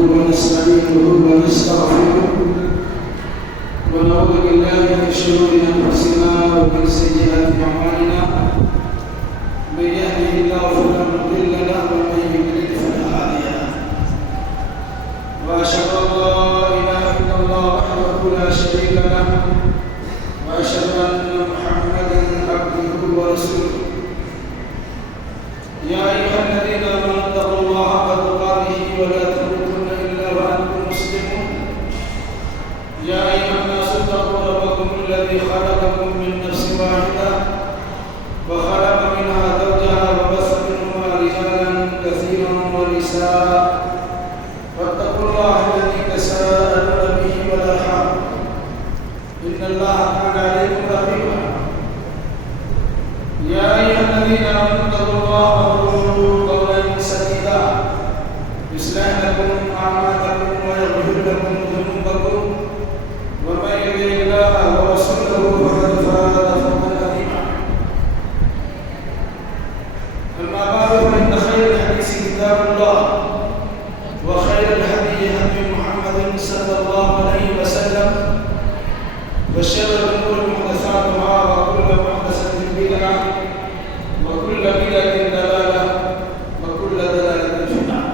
ونستعينه ونستغفره ونعوذ بالله من شرور أنفسنا ومن سيئات أعمالنا من يهده الله فلا مضل له ومن يضلل فلا هادي له وأشهد أن لا إله إلا الله وحده لا شريك له وأشهد أن محمدا عبده ورسوله يا أيها الذين آمنوا اتقوا الله حق تقاته ولا تموتن إلا وأنتم مسلمون يا أيها الناس اتقوا ربكم الذي خلقكم من نفس واحدة وخلق منها زوجها وبث منهما رجالا كثيرا ونساء واتقوا الله الذي تساءلون به والأرحام إن الله كان عليكم رقيبا يا أيها الذين آمنوا اتقوا الله وقولوا قولا سديدا يصلح لكم أعمالكم ويغفر لكم ذنوبكم ومن يطع الله ورسوله فقد فاز فوزا عظيما أما بعد فإن خير الحديث كتاب الله وخير الهدي هدي محمد صلى الله عليه وسلم وشر الأمور محدثاتها وكل محدثة بدعة وكل بدعة ضلالة وكل ضلالة في النار.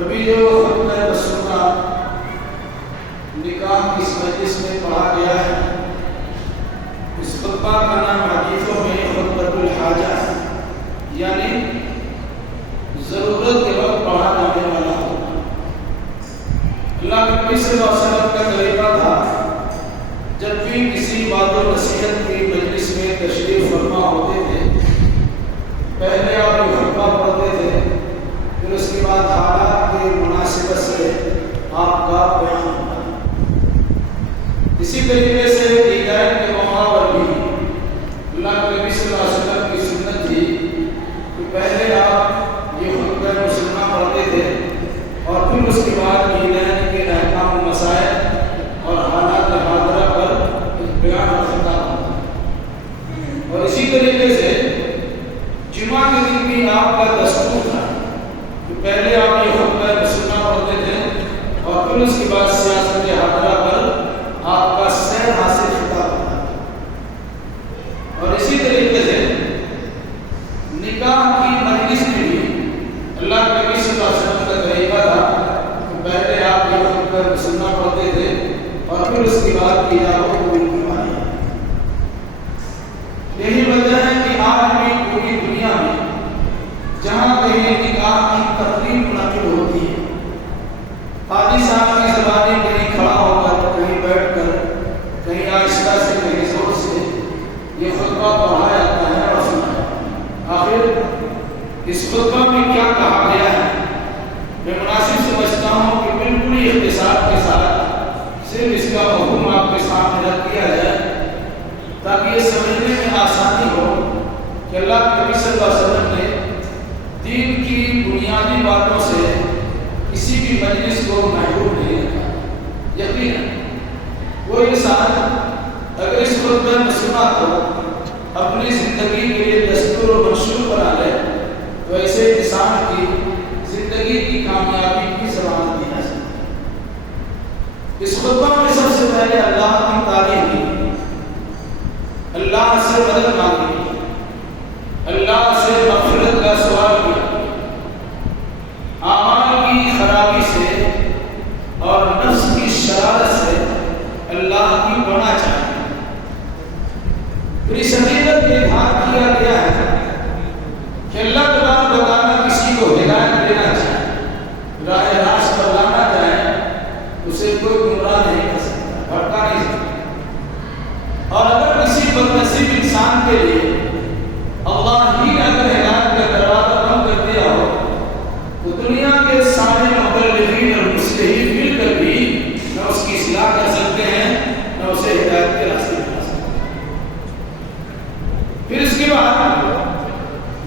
ابھی جو خطبہ رسولہ نکاح کی اس مجلس میں پڑھا گیا ہے، اس خطبہ کا نام حدیثوں میں خطبۃ الحاجہ ہے، یعنی ضرورت کے وقت پڑھا جانے والا خطبہ۔ اللہ کے نبی صلی اللہ علیہ وسلم کا طریقہ تھا جب بھی کسی بات و نصیحت کی مجلس میں تشریف فرما ہوتے تھے، پہلے آپ یہ خطبہ پڑھتے تھے، پھر اس کے بعد حالات کی مناسبت سے آپ کا بیان ہوتا۔ اسی طریقے سے ہدایت کے موقع پر بھی اللہ کے نبی صلی اللہ علیہ وسلم کی سنت تھی کہ پہلے آپ یہ خطبہ مسلمہ پڑھتے تھے اور پھر اس کے بعد ہدایت کے احکام و مسائل اور حالات حاضرہ پر بیان و خطاب ہوتا۔ اور اسی طریقے سے جمعہ کے دن بھی آپ کا دستور تھا کہ پہلے آپ یہ خطبہ مسلمہ پڑھتے تھے اور پھر اس کے بعد سیاست حاضرہ پر آپ کا سیر حاصل خطاب ہوتا۔ اور اسی طریقے سے نکاح کی مجلس میں بھی اللہ کے نبی صلی اللہ علیہ وسلم کا طریقہ تھا کہ پہلے آپ یہ خطبہ مسلمہ پڑھتے تھے اور پھر اس کے بعد اجابت قبول فرمائی۔ یہی وجہ ہے کہ آج بھی پوری دنیا میں جہاں کہیں نکاح کی تقریب منعقد ہوتی ہے، قاضی صاحب کی زبانی کہیں کھڑا ہو کر، کہیں بیٹھ کر، کہیں آہستہ سے، کہیں زور سے یہ خطبہ پڑھایا جاتا ہے اور سنایا۔ آخر اس خطبہ میں کیا کہا گیا ہے؟ میں مناسب سمجھتا ہوں کہ بالکل ہی اختصار کے ساتھ صرف اس کا مفہوم آپ کے سامنے رکھ دیا جائے تاکہ یہ سمجھنے میں آسانی ہو کہ اللہ کے نبی صلی اللہ علیہ وسلم نے دین کی بنیادی باتوں سے کسی بھی مجلس کو محروم نہیں رکھا۔ یقیناً کوئی انسان اگر اس خطبہ مسلمہ کو اپنی زندگی کے لیے دستور و منشور بنا لے تو ایسے انسان کی زندگی کی کامیابی کی ضمانت دی جا سکتی ہے۔ اس خطبہ میں سب سے پہلے اللہ کی تعریف کی، اللہ سے مدد مانگی، اللہ سے مغفرت کا سوال کیا، اعمال کی خرابی سے اور نفس کی شرارت سے اللہ کی پناہ چاہیے۔ پھر اس حقیقت یہ اظہار کیا گیا ہے کہ اللہ تبارک و تعالیٰ کسی کو ہدایت دینا چاہے، راہ راست پر لانا چاہے، اسے کوئی گمراہ نہیں کر سکتا، بھٹکا نہیں سکتا۔ اور اگر کسی بدنصیب انسان کے لیے اللہ ہی اگر ہدایت کا دروازہ بند کر دیا ہو تو دنیا کے سارے مبلغین اور مصلحین مل کر بھی نہ اس کی اصلاح کر سکتے ہیں، نہ اسے ہدایت کے راستے بتا سکتے ہیں۔ پھر اس کے بعد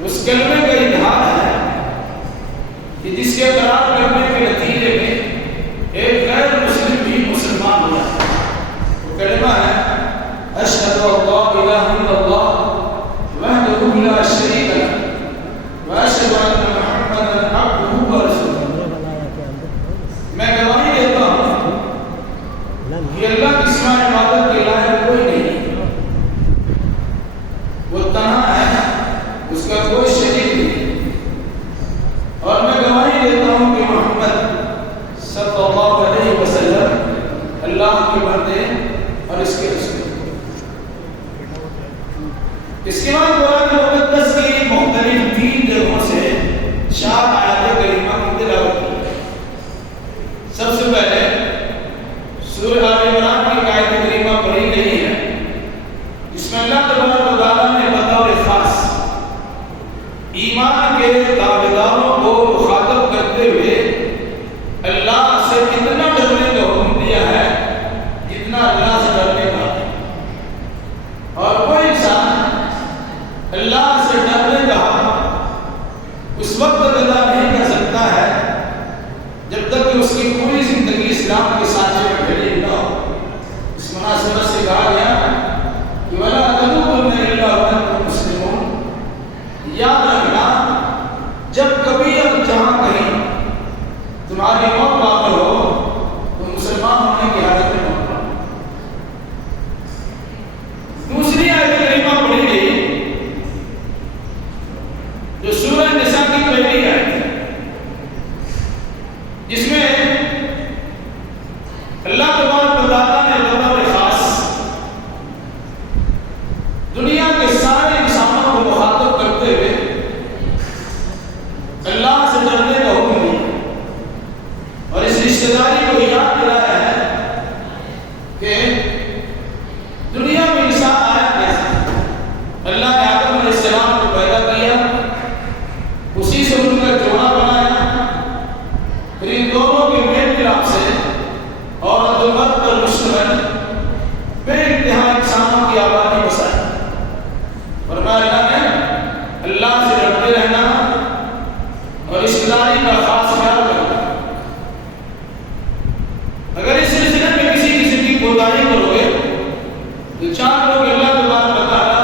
اس کلمے کا اظہار ہے کہ جس کے قرار کرنے کے نتیجے میں ایک غیر مسلم بھی مسلمان ہو جاتا ہے۔ وہ کلمہ ہے اشہد ان لا الہ الا اللہ وحدہ لا شریک لہ واشہد ان بندے اور اس کے رسول۔ اس کے بعد قرآن مقدس کی مختلف 3 جگہوں سے 4 آیات کریمہ کی تلاوت کی۔ سب سے پہلے سورہ آل عمران کی آیت کریمہ پڑھی گئی ہے، جس میں اللہ تبارک و تعالیٰ نے بطور خاص ایمان کے دعویداروں کو مخاطب کرتے ہوئے اللہ سے اتنا ڈرنے کا حکم دیا ہے جتنا اللہ سے ڈرنے کا ہے، اور وہ انسان اللہ سے ڈرنے کا اس وقت ادا نہیں کر سکتا ہے جب تک کہ اس کی پوری زندگی اسلام کے سانچے میں ڈھلی نہ ہو۔ اس مناسبت سے کہا گیا کہ وَلَا تَمُوتُنَّ إِلَّا وَأَنتُم مُّسْلِمُونَ، یاد رکھنا جب کبھی اب جہاں کہیں تمہاری موت واقع ہو تو مسلمان ہونے کی حالت میں موت پاؤ۔ دوسری آیت کریمہ پڑھی گئی جو سورہ نساء کی پہلی آیت ہے، جس میں اللہ تبارک و تعالیٰ نے بطور خاص دنیا کے سارے انسانوں کو مخاطب کرتے ہوئے اللہ سے ڈرنے کا حکم دیا اور اس رشتہ داری کو یاد دلایا ہے کہ دنیا میں انسان آیا کیسے۔ اللہ نے آدم علیہ السلام کو پیدا کیا، اسی سے ان کا جوڑا بنایا، پھر ان دونوں کے میل ملاپ سے عورت و مرد پر مشتمل بے انتہا انسانوں کی آبادی بسائی۔ فرمایا اللہ نے اللہ سے ڈرتے رہنا اور رشتہ داری کا خاص خیال رکھنا۔ اگر اس سلسلے میں کسی قسم کی کوتاہی کرو گے تو 4 لوگ اللہ تبارک و تعالیٰ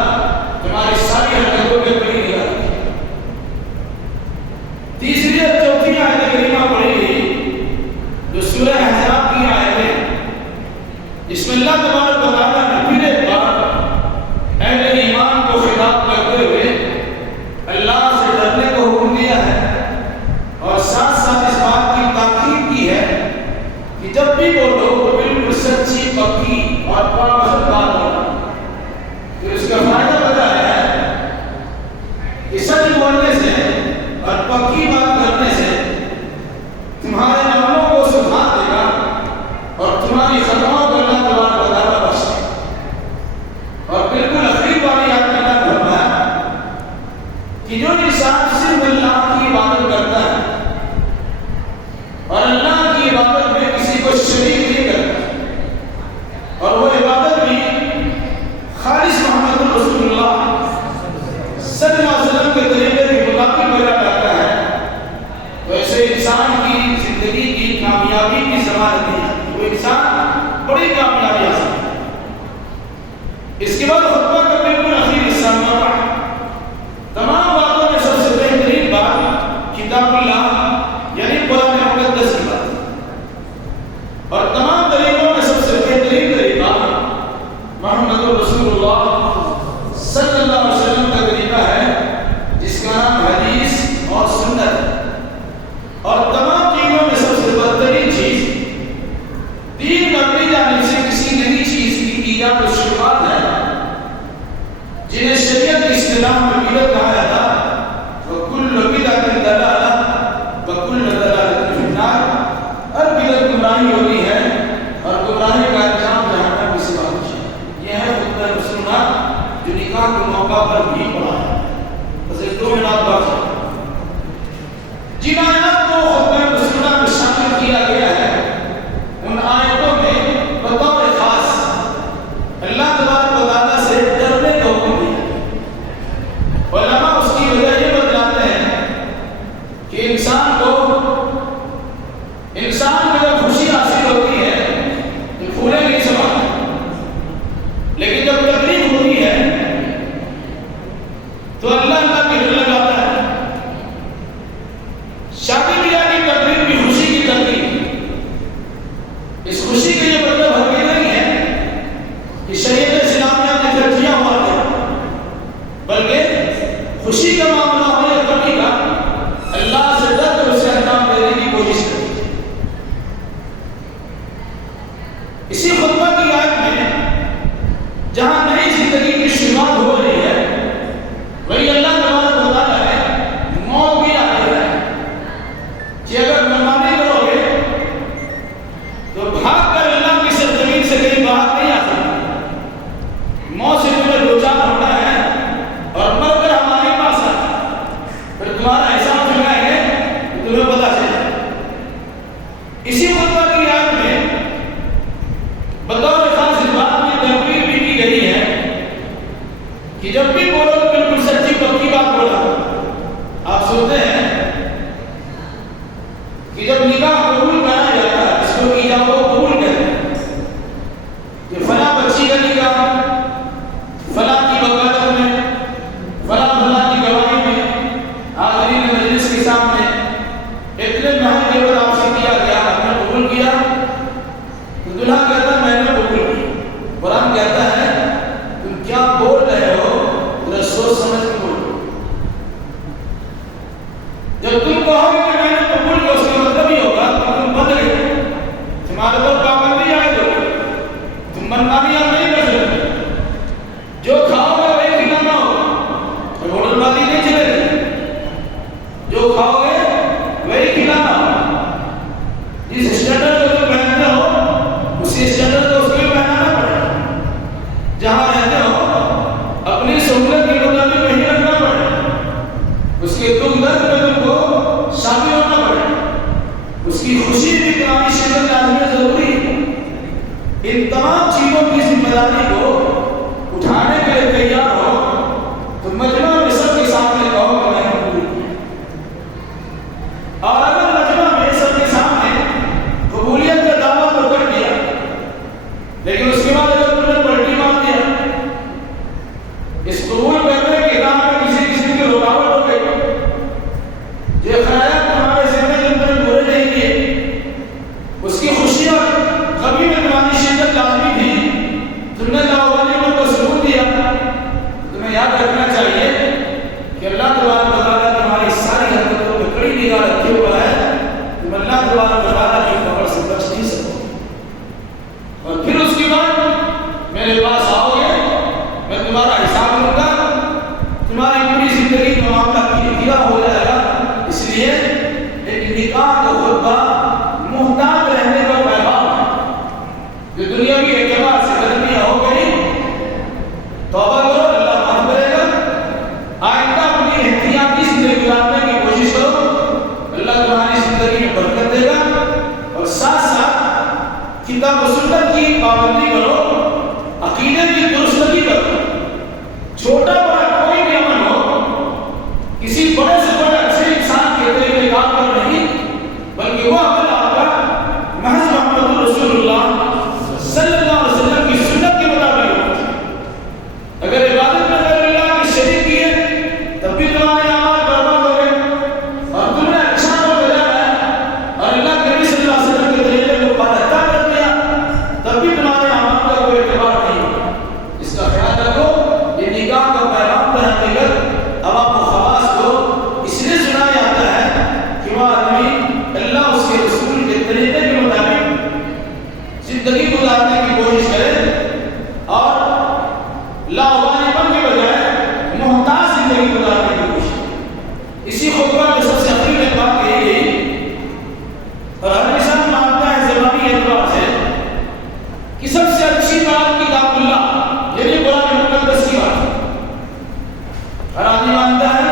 تمہاری ساری حرکتوں کے قریب نہیں آئے۔ تیسری اور چوتھی آیت کریمہ پڑھی گئی جو سورہ احزاب کی آیت ہے، جس میں اللہ تبارک و تعالیٰ نے پھر ایک بار اہل ایمان کو خطاب کرتے ہوئے اللہ سے ڈرنے کو حکم دیا ہے اور ساتھ ساتھ اس بات کی تاکید کی ہے کہ جب بھی بولو تو بالکل سچی، پکی اور پابند بات بولو۔ پھر اس کا فائدہ بتایا ہے کہ سچ بولنے سے اور پکی بات کرنے سے تمہارے عملوں کو سدھار دے گا اور تمہاری خطاؤں کو اللہ تبارک و تعالیٰ بخش دے گا۔ اور بالکل اخیر والی آیت میں اللہ فرمایا کہ جو انسان صرف اللہ کی عبادت کرتا ہے اور اللہ کی عبادت میں کسی کو شریک نہیں کرتا اور وہ عبادت بھی خالص محمد رسول اللہ صلی اللہ علیہ وسلم کے طریقے کے مطابق پیدا کرتا ہے، تو ایسے انسان کی زندگی کی کامیابی کی ضمانت نہیں ہے، وہ انسان بڑی کامیابی حاصل کرتا ہے۔ اس کے بعد خطبہ کا بالکل آخری حصہ میں تمام باتوں میں سب سے بہترین بات کتاب اللہ یعنی قرآن مقدس کی بات، اور تمام طریقوں میں سب سے بہترین طریقہ محمد رسول اللہ صلی اللہ علیہ وسلم کا طریقہ ہے، جس کا نام حدیث اور سنت ہے۔ اور تمام چیزوں میں سب سے بہترین چیز دین اپنی جانب سے کسی نئی چیز کی ایجاد و شروعات ہے، جنہیں شریعت کی اصطلاح میں بدعت کہا جاتا ہے۔ وَكُلُّ بِدْعَةٍ ضَلَالَةٍ وَكُلُّ ضَلَالَةٍ فِي النَّارِ، ہر بدعت گمراہی ہوتی ہے اور گمراہی کا انجام جہنم کی سفارش ہے۔ یہ ہے خطبہ رسولہ جو نکاح کے موقع پر بھی پڑھا ہے۔ بس 2 منٹ بات ہے۔ جن آیات کو خطبہ رسولہ میں شامل کیا گیا ہے ان آیتوں میں بطور خاص اللہ تبارک و تعالیٰ سے ڈرنے کا حکم دیا۔ علماء اس کی وجہ یہ بتلاتے ہیں کہ انسان کو جب خوشی حاصل ہوتی ہے تو پھولے نہیں سنبھالتے، لیکن جب تکلیف ہوتی ہے تو اللہ کے ڈر لگاتا ہے۔ شادی بیاہ کی تقریب بھی خوشی کی تقریب، اس خوشی کے یہ مطلب ہرگز نہیں ہے کہ شریعت اسلامیہ نے درجیاں مار دیا، بلکہ خوشی کا معاملہ ہو یا کمی کا اللہ سے ڈر کر اسے جب تم کہو گے کہ میں نے قبول کیا اس کا مطلب ہی ہوگا تم بدل گئے، تمہارے پر پابندی آئے گی، تم منمانیاں نہیں کر سکتے، جو کھاؤ گے وہی کھلانا ہوگا، ہوٹل بازی نہیں چلے گی، جو کھاؤ گے وہی کھلانا ہوگا، جس اسٹینڈرڈ کو تم پہنتے ہو اسی اسٹینڈرڈ کو اس کو بھی پہنانا پڑے گا، جہاں رہتے ہو اپنی سہولت کے مطابق نہیں رکھنا پڑے گا، اس کے دکھ درد میں تم کو شامل ہونا پڑے گا، اس کی خوشی بھی تمہاری شرکت لازمی ضروری ہے۔ ان تمام چیزوں کی ذمہ داری کو اٹھانے کے لیے تیار ہو تو مجمع میں سب کے سامنے کہو کہ میں نے قبول کیا، اور اگر مجمع میں سب کے سامنے قبولیت کا دعویٰ تو کر دیا لیکن اس کے بعد اگر تم نے پلٹی مار دیا، اس قبول کرنے کے نام میں کسی قسم کی رکاوٹ ہو گئی، جو خیالات تمہارے ذہن کے اندر پورے نہیں کیے، اس کی خوشیاں کبھی میں تمہاری شرکت لازمی تھی، تم نے لاوالی کو ثبوت دیا، تمہیں یاد رکھنا چاہیے کہ اللہ تبارک و تعالیٰ تمہاری ساری حرکتوں پہ کڑی نگاہ رکھے ہوا ہے، تم اللہ تبارک و تعالیٰ کی خبر سے بچ نہیں سکو، اور پھر اس کے بعد میرے پاس آؤ گے، میں تمہارا حساب لوں گا، تمہاری پوری زندگی کا معاملہ کیا ہو جائے گا۔ اس لیے ایک نکاح کا خطبہ محتاط رہنے کا پیغام ہے، جو دنیاوی اعتبار سے غلطیاں ہو گئی توبہ کرو، اللہ معاف کرے گا، آئندہ اپنی احتیاطی زندگی گزارنے کی کوشش کرو، اللہ تمہاری زندگی میں برکت دے گا، اور ساتھ ساتھ کتاب و سنت کی پابندی کرو، عقیدے کی درستگی کرو، چھوٹا بڑا کوئی بھی عمل ہو کسی بڑے سے بڑے اچھے انسان کے طریقے کار پر نہیں، بلکہ وہ عمل آپ کا محض محمد رسول اللہ صلی اللہ علیہ وسلم کی سنت کے مطابق ہونا چاہیے۔ اگر عبادت میں غیر اللہ کے شریک کیے تب بھی تمہارے اعمال برباد ہو گئے، اور تم نے اچھا کو بجایا اور اللہ کے نبی صلی اللہ علیہ وسلم کے طریقے کو پالتا کر دیا تب بھی تمہارے اعمال کا کوئی اعتبار نہیں ہوگا۔ اس کا خیال رکھو، یہ نکاح کا پیغام پر حقیقت عوام و خواص کو اس لیے سنایا جاتا ہے کہ وہ آدمی اللہ اس کے رسول کے طریقے کے مطابق زندگی گزارنے کی کوشش کرے اور لاوانی پن کے بجائے محتاط زندگی گزارنے کی کوشش کرے۔ اسی خطبہ میں سب سے اخیر ایک بات کہی گئی، اور ہر انسان مانتا ہے زبانی اعتبار سے کہ سب سے اچھی بات کتاب اللہ یعنی قرآن مقدس کی بات ہے۔ ہر آدمی مانتا ہے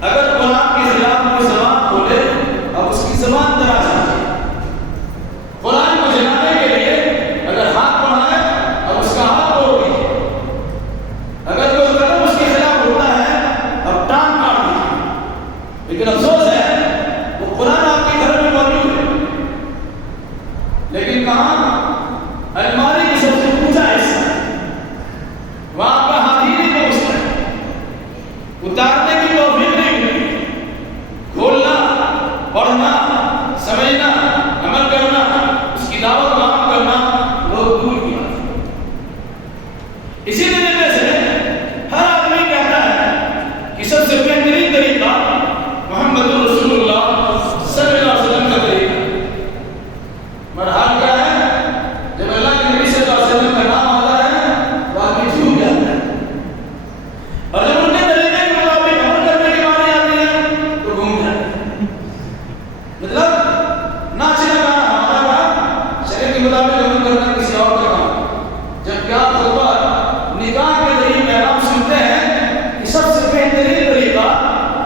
اگر قرآن کے خلاف کوئی زبان کھولے اب اس کی زبان دراز ہو جائے، قرآن کو جلانے کے لیے اگر ہاتھ بڑھائے اب اس کا ہاتھ توڑ دیجیے، اگر کوئی قدم اس کے خلاف ہوتا ہے اب ٹانگ کاٹ دیجیے، لیکن افسوس ہے وہ قرآن آپ کے گھر میں موجود ہے لیکن کہاں؟ الماری کی سب سے اونچا حصہ وہاں کا ہاتھ ہی نہیں پہنچتا ہے، اتارنے کی توفیق نہیں ملی، کھولنا، پڑھنا، سمجھنا، عمل کرنا، اس کی دعوت عام کرنا بہت دور کی بات ہے۔ اسی طریقے سے ہر آدمی کہتا ہے کہ سب سے بہترین طریقہ محمد رسول اللہ صلی اللہ علیہ وسلم کا طریقہ، مرحال کیا ہے؟ جب اللہ کے نبی صلی اللہ علیہ وسلم کا نام آتا ہے تو آدمی جھوم جاتا ہے، اور جب ان کے طریقے کے مطابق عمل کرنے کی باری آتی ہے تو گھوم جاتا ہے۔ مطلب ناچنا گانا ہمارا کام، شریعت کے مطابق عمل کرنا کسی اور کا کام۔ جب کیا خطبہ نکاح کے ذریعے پیغام سنتے ہیں کہ سب سے بہترین طریقہ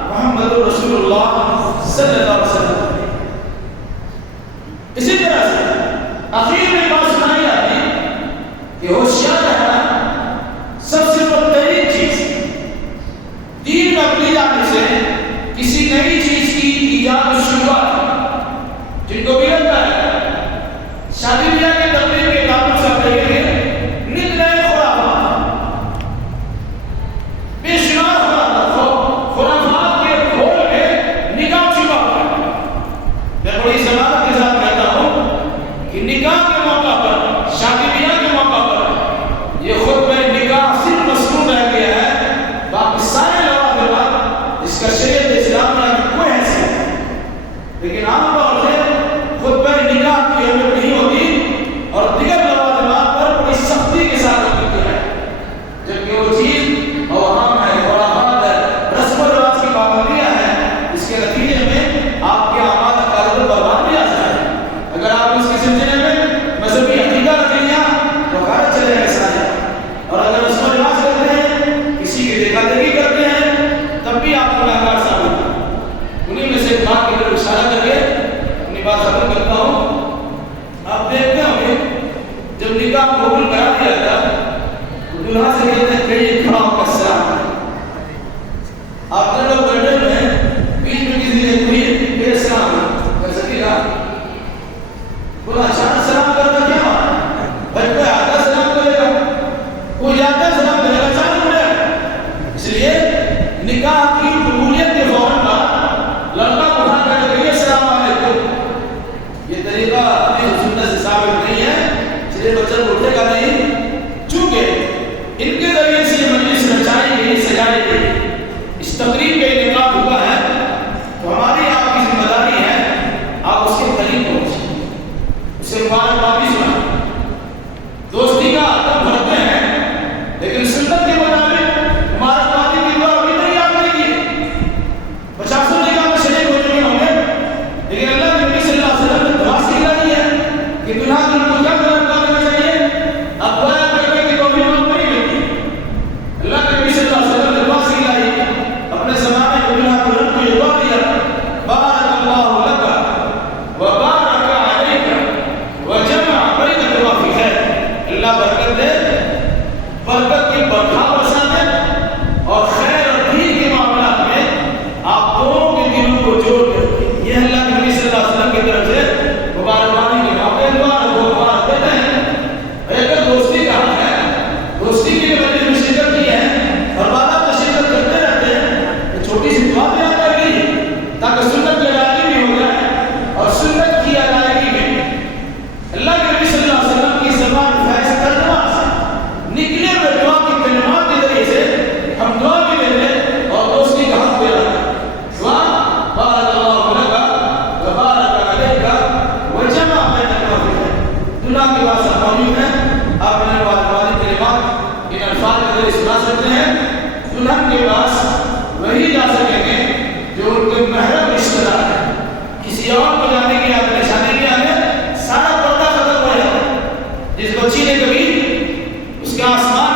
محمد رسول اللہ صلی اللہ علیہ وسلم۔ اسی طرح سے اخیر میں بات سنائی جاتی کہ ہوشیار رہنا سب سے بدترین چیز، دین میں اپنی جانب سے کسی نئی چیز کی ایجاد و شروعات، جن کو بھی لگتا ہے شادی بیاہ کے تقریب کے تعلق سے اپنے لیے نت نئے خرافات، بے شمار خرافات کے کھول میں نکاح چھپا ہوا ہے۔ میں بڑی ضمانت کے ساتھ کہتا ہوں کہ نکاح کے موقع پر، شادی بیاہ کے موقع پر لیکن عام طور سے خطبہ نکاح کی اہمیت نہیں ہوتی اور دیگر لوازمات پر بڑی سختی کے ساتھ ہوتی ہے، جبکہ وہ چیز اوہام ہے، خرافات ہے، رسم و رواج کی پابندیاں ہیں، اس کے نتیجے میں آپ کے اعمال عقائد برباد بھی آ جائے۔ اگر آپ اس کے سلسلے میں مذہبی عقیدہ رکھ لیا تو غلط چلے گا سارے، اور اگر رسم و رواج کرتے ہیں، کسی کی دیکھا دیکھی کرتے ہیں، تب بھی آپ کو گنہگار ثابت ہے۔ انہیں میں سے ایک بات کی طرف اشارہ کر کے اپنی بات ختم کرتا ہوں۔ آپ دیکھتے ہوں گے جب نکاح قبول کرا دیا جاتا تو دلہا سے کہتے ہیں کہ یہ کھڑا ہو کر سلام ہے۔ آپ نے لوگ بیٹھے ہوئے ہیں، بیچ میں کسی نے کوئی کہ سلام کر سکے گا؟ بولا اچانک سلام کرنا کیا ہے؟ بھائی کوئی آدھا سلام کرے گا، کوئی آدھا سلام کرے گا، اچانک اٹھے گا۔ اس لیے نکاح کی قبولیت کے فوراً بعد لڑکا اٹھا کر کے یہ سلام علیکم، یہ طریقہ حدیث و سنت سے ثابت نہیں ہے، اس لیے بچہ اٹھے گا نہیں۔ چونکہ ان کے ذریعے سے یہ مجلس رچائی گئی، سجائی گئی، اس تقریب کا انعقاد ہوا ہے، تو ہماری آپ کی ذمہ داری ہے آپ اس کے قریب پہنچیں، اسے مبارکبادی سنائیں، دوستی کا عدم بھرتے ہیں، لیکن سنت کے مطابق مبارکبادی کی دعا ابھی نہیں یاد رہے گی۔ 50 نکاح میں شریک ہو چکے ہوں گے، لیکن اللہ کے نبی صلی اللہ علیہ وسلم نے دعا سکھلائی ہے کہ دلہا دلہن کو کیا کرنا چاہیے؟ اب دعا کرنے کی توفیق ہم کو نہیں ملتی۔ اللہ کے نبی صلی اللہ علیہ وسلم نے دعا سکھلائی، اپنے زمانے میں دلہا دلہن کو یہ دعا دیا، بارک اللہ لک وبارک علیک وجمع بینک فی خیر، اللہ برکت دے، برکت کی برکھا برسا دے اور خیر اور دین کے معاملات میں آپ دونوں کے دلوں کو جوڑ کر، یہ اللہ کے نبی صلی اللہ علیہ وسلم کی طرف سے مبارکبادی کے موقع دعا وہ مبارک دیتے ہیں۔ اگر دوستی کا حق ہے، دوستی کی وجہ میں شرکت کی ہے اور بعد میں شرکت کرتے رہتے ہیں، تو چھوٹی سی دعا بھی آپ کر لیجیے تاکہ سنت کی ادائیگی بھی ہو جائے اور سنت کی ادائیگی بھی اللہ کے نبی صلی اللہ علیہ وسلم کی زبان فیض ترجمہ سے نکلے ہوئے دعا کی کلمات کے ذریعے سے ہم دعا بھی لے لیں اور دوستی کا حق بھی رکھیں۔ دعا بارک اللہ لک وبارک علیک وجمع بینک فی خیر، دلہا کے پاس موجود ہیں، آپ نے مبارکبادی کلمات ان الفاظ کے ذریعے سنا سکتے ہیں۔ دلہن کے پاس وہی جا سکیں گے جو ان کے محرم رشتہ دار ہیں، کسی اور کو جانے کی آپ نے شادی کیا ہے، سارا پردہ ختم ہو جاتا ہے۔ جس بچی نے کبھی اس کے آسمان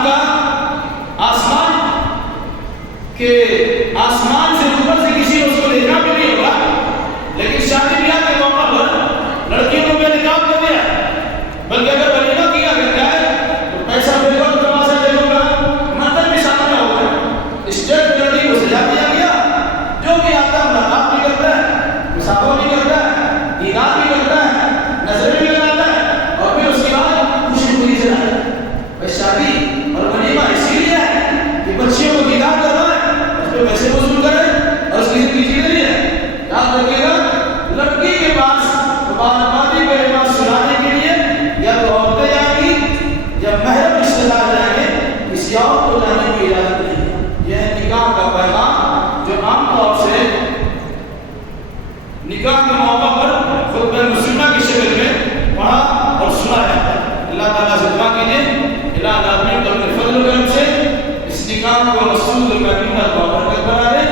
سے اوپر سے کسی نے اس کو دیکھا بھی نہیں ہوگا، لیکن شادی بیاہ کے موقع پر لڑکیوں کو بے نقاب کر دیا، بلکہ اگر ولیمہ کیا گیا ہے تو پیسہ دے گا، تماشا دے گا، منظر بھی سامنے ہوگا، اسٹیج لڑکی کو سجا دیا گیا، جو بھی آتا ہے ملاقات بھی کرتا ہے، مسافہ بھی کرتا ہے، دیدار بھی کرتا ہے، نظر بھی لگاتا ہے، اور پھر اس کے بعد خوشی خوشی سے رہتا ہے۔ شادی اور ولیمہ اسی لیے ہے کہ بچیوں کو دیدار کرنا ہے، اس پہ پیسے وصول کرے اور اس کی زندگی جی رہی ہے۔ یاد رکھیے گا، لڑکی کے پاس مبارکبادی کلمات سنانے کے لیے یا تو عورتیں جائیں گی یا محرم رشتہ دار جائیں گے، کسی اور کو جانے کی اجازت نہیں۔ یہ ہے نکاح کا پیغام جو عام طور سے نکاح کے موقع پر خطبہ مسلمہ کی شکل میں پڑھا اور سنا جاتا ہے۔ اللہ تعالیٰ سے دعا کیجیے الہ العالمین اپنے فضل و کرم سے اس نکاح کو مسعود و مقبول اور برکت بنا دے۔